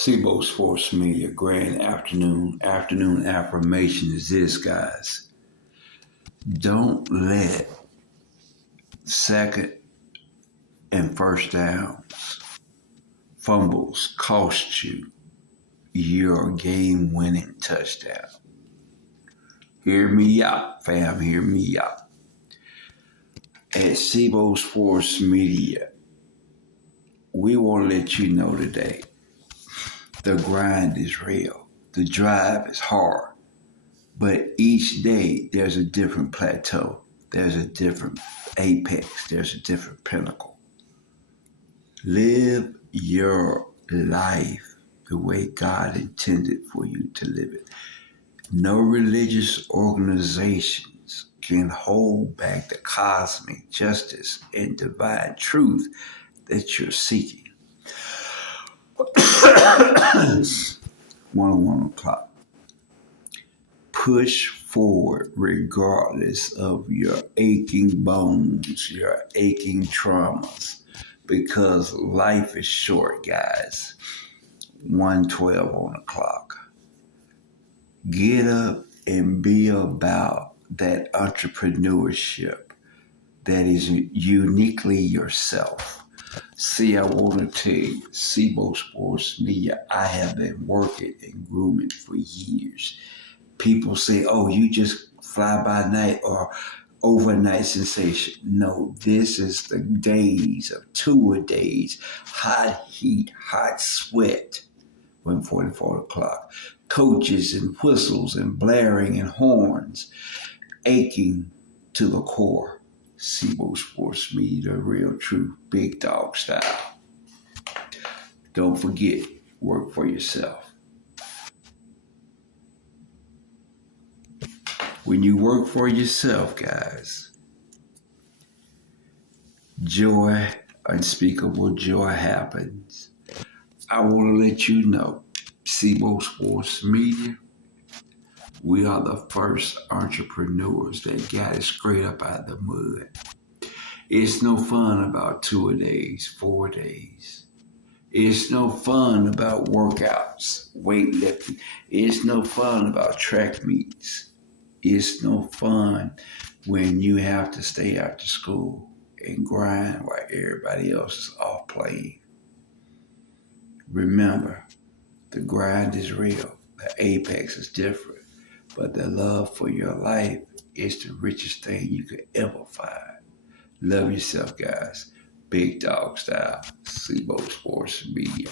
Cbosports Media, grand afternoon. Afternoon affirmation is this, guys. Don't let second and first downs, fumbles cost you your game-winning touchdown. Hear me out, fam. Hear me out. At Cbosports Media, we want to let you know today, the grind is real. The drive is hard. But each day, there's a different plateau. There's a different apex. There's a different pinnacle. Live your life the way God intended for you to live it. No religious organizations can hold back the cosmic justice and divine truth that you're seeking. 1 o'clock. Push forward regardless of your aching bones, your aching traumas, because life is short, guys. 1:12 on the clock. Get up and be about that entrepreneurship that is uniquely yourself. See, I want to tell you, Cbosports Media, I have been working and grooming for years. People say, oh, you just fly by night or overnight sensation. No, this is the days of 2 days, hot heat, hot sweat, 1:44 o'clock. Coaches and whistles and blaring and horns, aching to the core. Cbosports Media, the real truth, big dog style. Don't forget, work for yourself. When you work for yourself, guys, joy, unspeakable joy happens. I want to let you know, Cbosports Media, we are the first entrepreneurs that got it straight up out of the mud. It's no fun about 2 days, 4 days. It's no fun about workouts, weightlifting. It's no fun about track meets. It's no fun when you have to stay after school and grind while everybody else is off playing. Remember, the grind is real. The apex is different. But the love for your life is the richest thing you could ever find. Love yourself, guys. Big dog style. Cbosports Media.